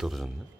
떨어졌네.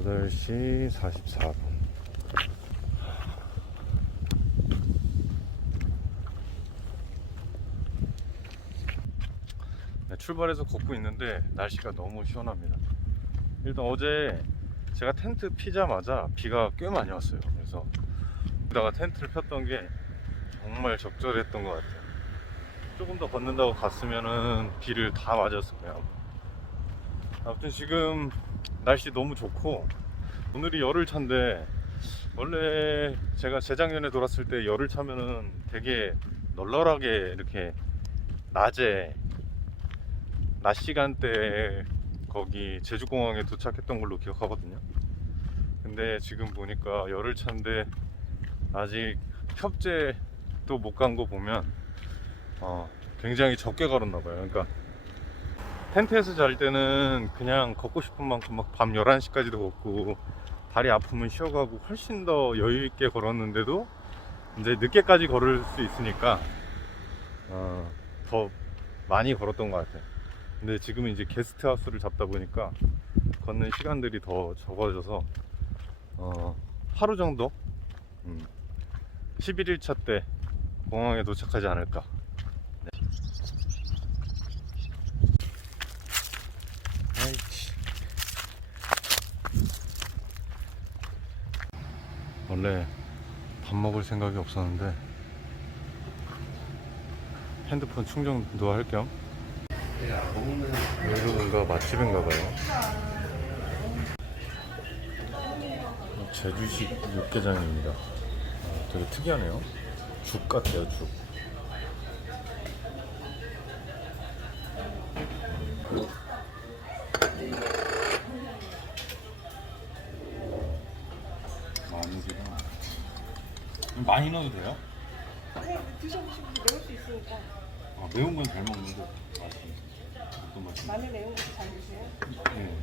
여덟 시 사십사 분. 네, 출발해서 걷고 있는데 날씨가 너무 시원합니다. 일단 어제 제가 텐트 피자마자 비가 꽤 많이 왔어요. 그래서 여기다가 텐트를 폈던 게 정말 적절했던 것 같아요. 조금 더 걷는다고 갔으면은 비를 다 맞았을 거예요. 아무튼 지금 날씨 너무 좋고 오늘이 열흘 차인데 원래 제가 재작년에 돌았을 때 열흘 차면은 되게 널널하게 이렇게 낮에 낮 시간대에 거기 제주공항에 도착했던 걸로 기억하거든요. 근데 지금 보니까 열흘 차인데 아직 협재도 못 간 거 보면 어, 굉장히 적게 걸었나 봐요. 그러니까 텐트에서 잘 때는 그냥 걷고 싶은 만큼 막 밤 11시까지도 걷고 다리 아프면 쉬어가고 훨씬 더 여유 있게 걸었는데도 이제 늦게까지 걸을 수 있으니까 어, 더 많이 걸었던 것 같아요. 근데 지금은 이제 게스트 하우스를 잡다 보니까 걷는 시간들이 더 적어져서 어, 하루 정도 음, 11일차 때 공항에 도착하지 않을까 원래 밥 먹을 생각이 없었는데 핸드폰 충전도 할 겸. 여기가 맛집인가 봐요. 제주식 육개장입니다. 아, 되게 특이하네요. 죽 같아요 죽 많이 넣어도 돼요? 네, 드셔보시면 매울 수 있으니까 아, 매운 건 잘 먹는데 맛이 어떤 맛이? 많이 매운 것도 잘 드세요. 네.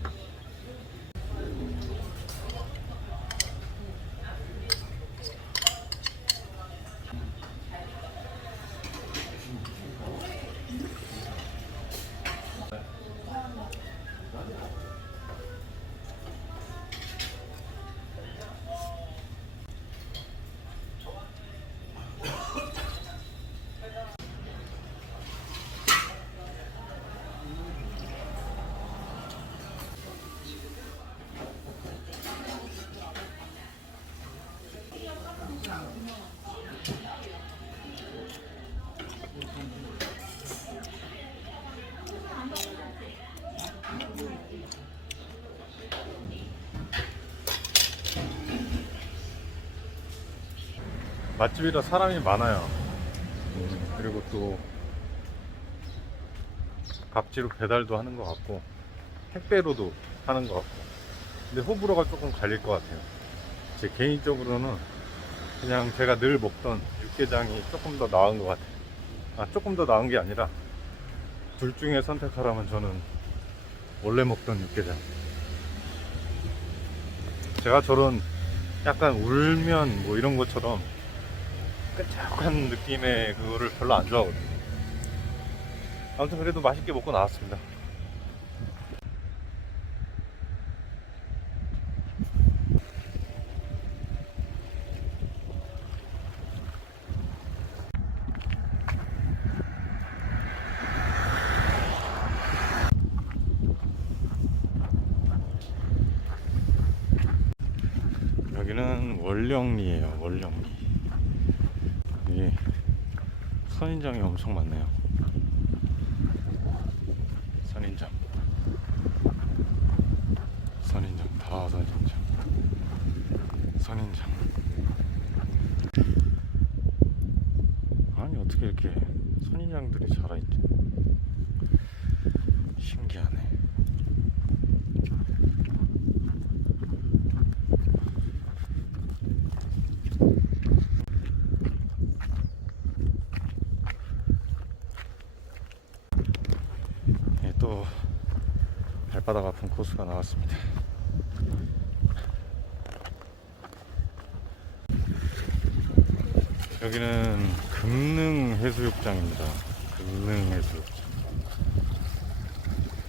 맛집이라 사람이 많아요. 음, 그리고 또 각지로 배달도 하는 것 같고 택배로도 하는 것 같고 근데 호불호가 조금 갈릴 것 같아요. 제 개인적으로는 그냥 제가 늘 먹던 육개장이 조금 더 나은 것 같아요. 아, 조금 더 나은 게 아니라 둘 중에 선택하라면 저는 원래 먹던 육개장. 제가 저런 약간 울면 뭐 이런 것처럼 끈적한 느낌의 그거를 별로 안 좋아하거든요. 아무튼 그래도 맛있게 먹고 나왔습니다. 여기는 월령리에요 월령리 여기 선인장이 엄청 많네요. 선인장. 선인장. 다 선인장. 선인장. 아니 어떻게 이렇게 선인장들이 자라있지? 신기하네 예, 또 코스가 나왔습니다. 여기는 금능 해수욕장입니다. 금능 해수욕장.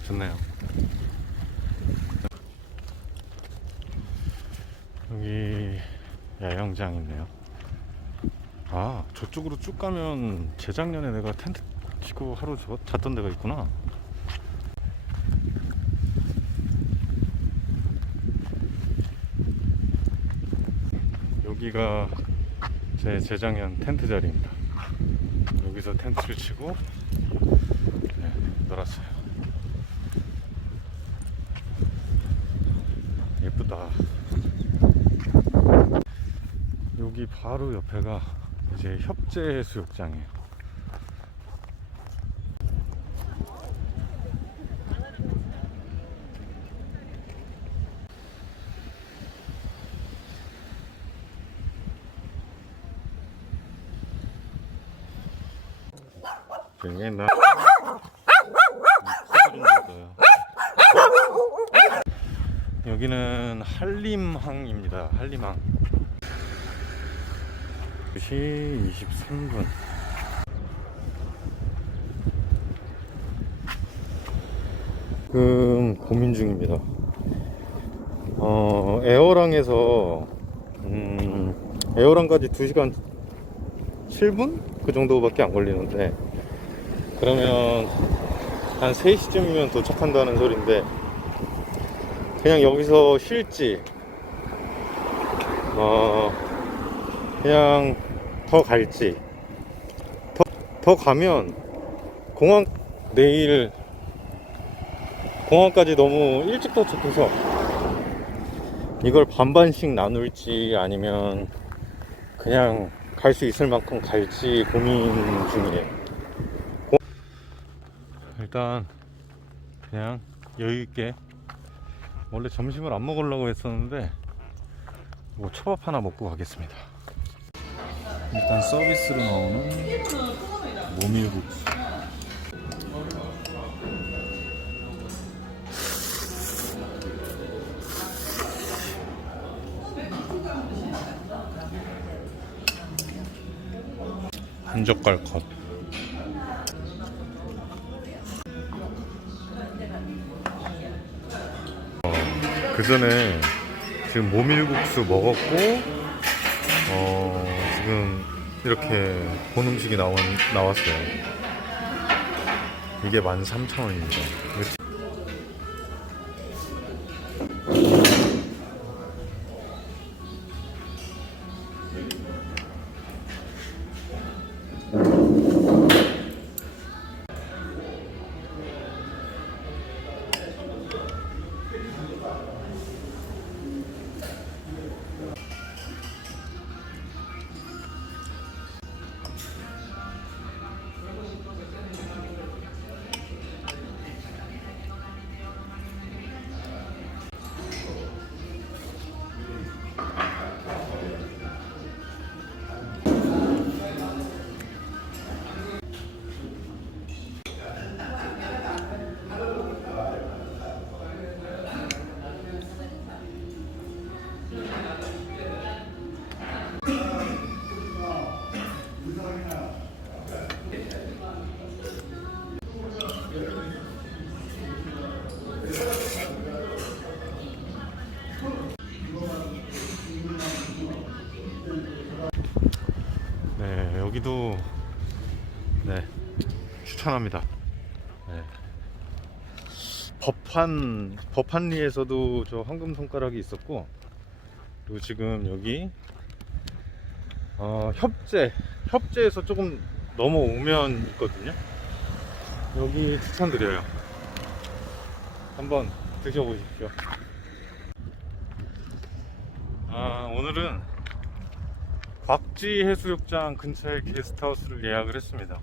좋네요. 여기 야영장 있네요. 아, 저쪽으로 쭉 가면 재작년에 내가 텐트 치고 하루 저- 잤던 데가 있구나. 여기가 제 재작년 텐트 자리입니다. 여기서 텐트를 치고 네, 놀았어요. 예쁘다. 여기 바로 옆에가 이제 협재 해수욕장이에요. 되게 나. 여기는 한림항입니다. 한림항. 2시 23분. 지금 고민 중입니다. 어, 에어랑에서 음, 에어랑까지 2시간 7분? 그 정도밖에 안 걸리는데 그러면 한 3시쯤이면 도착한다는 소린데 그냥 여기서 쉴지 어 그냥 더 갈지 더, 더 가면 공항 내일 공항까지 너무 일찍 도착해서 이걸 반반씩 나눌지 아니면 그냥 갈 수 있을 만큼 갈지 고민 중이에요. 고- 일단 그냥 여유 있게 원래 점심을 안 먹으려고 했었는데 뭐 초밥 하나 먹고 가겠습니다. 일단 서비스로 나오는 모밀국수. 한 젓갈 컷. 그 전에 지금 모밀국수 먹었고, 어, 지금 이렇게 본 음식이 나온, 나왔어요. 이게 13,000원입니다. 추천합니다. 네. 법한 법한리에서도 저 황금 손가락이 있었고 그리고 지금 여기 어, 협재 협재에서 조금 넘어오면 있거든요. 여기 추천드려요. 한번 드셔보십시오. 아, 오늘은 곽지 해수욕장 근처에 게스트하우스를 예약을 했습니다.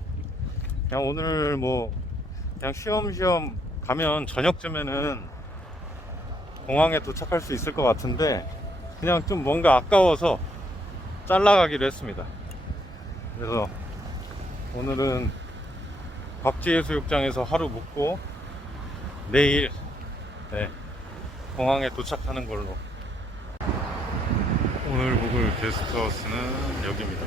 그냥 오늘 뭐 그냥 쉬엄쉬엄 가면 저녁쯤에는 공항에 도착할 수 있을 것 같은데 그냥 좀 뭔가 아까워서 잘라가기로 했습니다. 그래서 오늘은 곽지해수욕장에서 하루 묵고 내일 네, 공항에 도착하는 걸로. 오늘 묵을 게스트하우스는 여기입니다.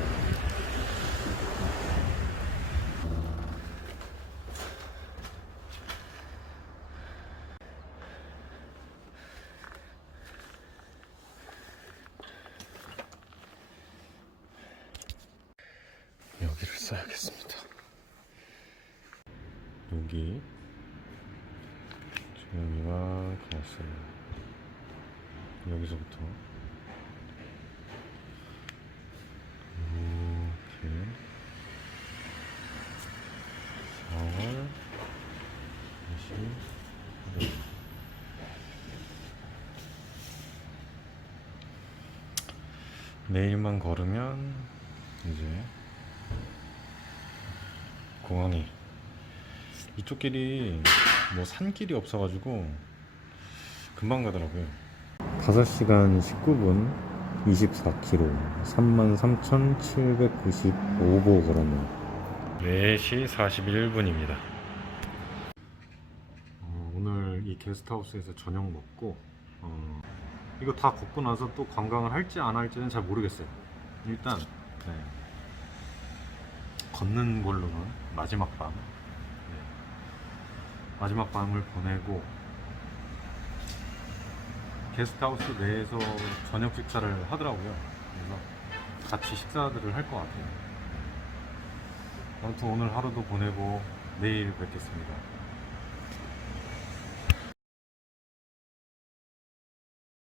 여기를 써야겠습니다. 여기. 주영이가 갔어요. 여기서부터. 이렇게. 4월 20일 내일만 걸으면 이제 공항이 이쪽 길이 뭐 산길이 없어가지고 금방 가더라고요 5시간 19분 24km 33,795보 걸었네요 4시 41분입니다 어, 오늘 이 게스트하우스에서 저녁 먹고 어, 이거 다 걷고 나서 또 관광을 할지 안 할지는 잘 모르겠어요 일단 네. 걷는 걸로는 마지막 밤 네. 마지막 밤을 보내고 게스트하우스 내에서 저녁 식사를 하더라고요. 그래서 같이 식사들을 할 것 같아요. 아무튼 오늘 하루도 보내고 내일 뵙겠습니다.